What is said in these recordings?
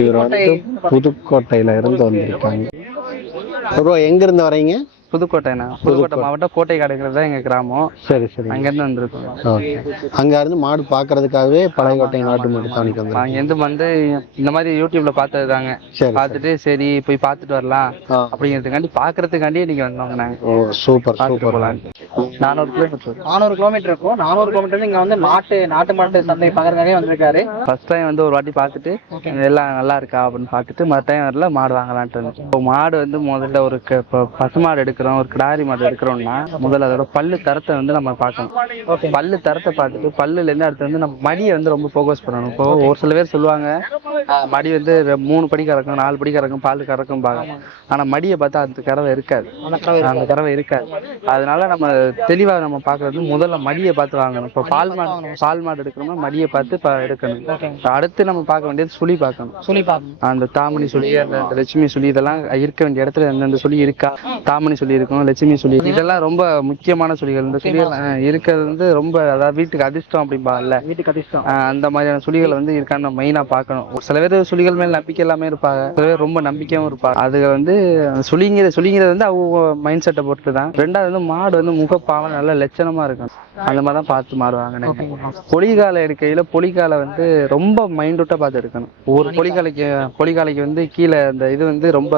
இவர் வந்து புதுக்கோட்டையில இருந்து வந்திருக்காங்க. ப்ரோ எங்க இருந்து வரீங்க புதுக்கோட்டைண்ணா. புதுக்கோட்டை. மாவட்டம் கோட்டை கடைக்கிறது தான் எங்க கிராமம். சரி சரி. அங்கேருந்து வந்திருக்கோம். ஓகே. அங்க இருந்து மாடு பாக்குறதுக்காகவே பழையகோட்டை நாட்டு மாடு தானிக்கு வந்து அங்கேருந்து வந்து இந்த மாதிரி யூடியூப்ல பார்த்தது தாங்க. சரி பார்த்துட்டு சரி போய் பார்த்துட்டு வரலாம். அப்படிங்கிறதுக்காண்டி பார்க்கறதுக்காண்டி நீங்க வந்தோங்க நாங்க. Oh super super. நானூறு கிலோமீட்டர். நானூறு கிலோமீட்டர் இருக்கும். நானூறு கிலோமீட்டர் இங்க வந்து மாட்டு நாட்டு மாட்டு சந்தை பாக்குறதுக்காக வந்திருக்காரு. ஃபர்ஸ்ட் டைம் வந்து ஒரு வாட்டி பார்த்துட்டு எல்லாம் நல்லா இருக்கா அப்படின்னு பார்த்துட்டு மற்ற டைம் வரல மாடு வாங்கலான்ட்டு இப்போ மாடு வந்து முதல்ல ஒரு பசு மாடு எடுக்கிறோம் ஒரு கிடாரி மாடு எடுக்கிறோம்னா முதல்ல அதோட பல்லு தரத்தை வந்து நம்ம பார்க்கணும். பல்லு தரத்தை பார்த்துட்டு பல்லுல இருந்து அடுத்து வந்து நம்ம மடியை வந்து ரொம்ப ஃபோக்கஸ் பண்ணணும். இப்போ ஒரு சில பேர் சொல்லுவாங்க மடி வந்து மூணு படி கறக்கும் நாலு படி கறக்கும் பால் கறக்கும் பாங்க ஆனா மடியை பார்த்தா அந்த கறவை இருக்காது. அந்த கறவை இருக்காது. அதனால நம்ம தெளிவா நம்ம பார்க்கறது முதல்ல மடியை பார்த்து வாங்கணும். இப்போ பால் மாடு பால் மாடு எடுக்கணும்னா மடியை பார்த்து ப- எடுக்கணும். அடுத்து நம்ம பார்க்க வேண்டியது சுழி பார்க்கணும். சொல்லி பார்க்கணும். அந்த தாமணி சுழி அந்த லட்சுமி சுழி இதெல்லாம் இருக்க வேண்டிய இடத்துல எந்தெந்த சுழி இருக்கா? தாமணி சுழி இருக்கும் லட்சுமி சுழி இதெல்லாம் ரொம்ப முக்கியமான சுழிகள். இந்த சுழிகள் இருக்கிறது வந்து ரொம்ப அதாவது வீட்டுக்கு அதிர்ஷ்டம் அப்படிம்பாங்கல்ல வீட்டுக்கு அதிர்ஷ்டம். அந்த மாதிரியான சுழிகள் வந்து இருக்கான்னு நம்ம மெயினா பார்க்கணும். சில பேர் சுழிகள் மேல நம்பிக்கை இல்லாம இருப்பாங்க. சில பேர் ரொம்ப நம்பிக்கையும் இருப்பாங்க. அது வந்து சுழிங்கிற சுழிங்கிறது வந்து அவங்க மைண்ட் செட்டை பொறுத்து தான் ரெண்டாவது வந்து மாடு வந்து முகப்பாவம் நல்ல லட்சணமா இருக்கணும் அந்த மாதிரி தான் பார்த்து மாறுவாங்க பொலிகால எடுக்கையில பொலிகால வந்து ரொம்ப மைண்டூட்டா பார்த்து எடுக்கணும் ஒரு பொலிகாலைக்கு பொலிகாலைக்கு வந்து கீழே அந்த இது வந்து ரொம்ப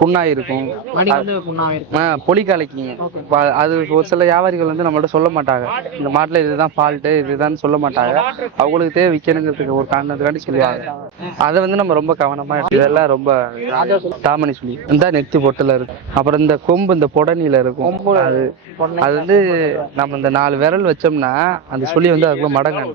புண்ணாய் இருக்கும் மணி வந்து புண்ணாவே இருக்கு ஆ, பொலிகாலைக்குங்க ப- அது ஒரு சில வியாபாரிகள் வந்து நம்மள்ட்ட சொல்ல மாட்டாங்க. இந்த மாட்டுல இதுதான் ஃபால்ட்டு இதுதான் சொல்ல மாட்டாங்க. அவங்களுக்கு தேவை விற்கணுங்கிறதுக்கு ஒரு காரணத்துக்காண்டி சொல்லுவாங்க. அதை வந்து நம்ம ரொம்ப கவனமா எடுத்து- இதெல்லாம் ரொம்ப தாமணி சொல்லி இந்த நெத்தி பொட்டுல இருக்கும் அப்புறம் இந்த கொம்பு இந்த புடனில இருக்கும். அது அது வந்து நம்ம இந்த நாலு விரல் வச்சோம்னா அந்த சுழி வந்து அதுக்குள்ள மறந்தணும்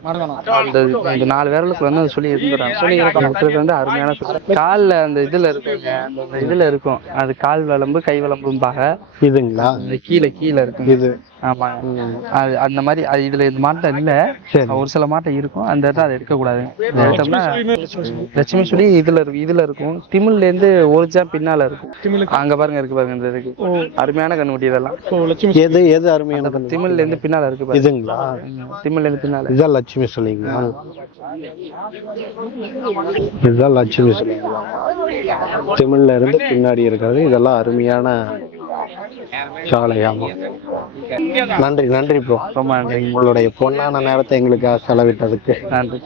அந்த இந்த நாலு விரலுக்கு வந்து அந்த சுழி இருந்துடும் சுழி இருக்கிறது வந்து அருமையான கால்ல அந்த இதுல இருக்குங்க. அந்த இதுல இருக்கும். அது கால் விளம்பு கை விளம்பும்பாக இதுங்களா? கீழே கீழே இருக்கும். இது ஆமா. அது அந்த மாதிரி அது இதுல இந்த மாட்டை இல்ல. சரி. ஒரு சில மாட்டை இருக்கும். அந்த இடத்துல அதை எடுக்க கூடாது. இதை எடுத்தோம்னா லட்சுமி சுழி இதுல இருக்கும் இதுல இருக்கும். திமிழ்ல இருந்து ஒரு ஜா பின்னால இருக்கும். அங்க பாருங்க இருக்கு பாருங்க இந்த இதுக்கு. அருமையான கண்ணுக்குட்டி இதெல்லாம். எது எது அருமையான? திமிழ்ல இருந்து பின்னால இருக்கு பாருங்க. இதுங்களா? திமிழ்ல இருந்து பின்னால. இதுதான் லட்சுமி சொல்லிங்களா இதுதான் லட்சுமி சொல்லிங்களா தமிழ்ல இருந்து பின்னாடி இருக்கிறது. இதெல்லாம் அருமையான சாலையாமா நன்றி நன்றி ப்ரோ ரொம்ப நன்றி. உங்களுடைய பொன்னான நேரத்தை எங்களுக்காக செலவிட்டதுக்கு. நன்றி.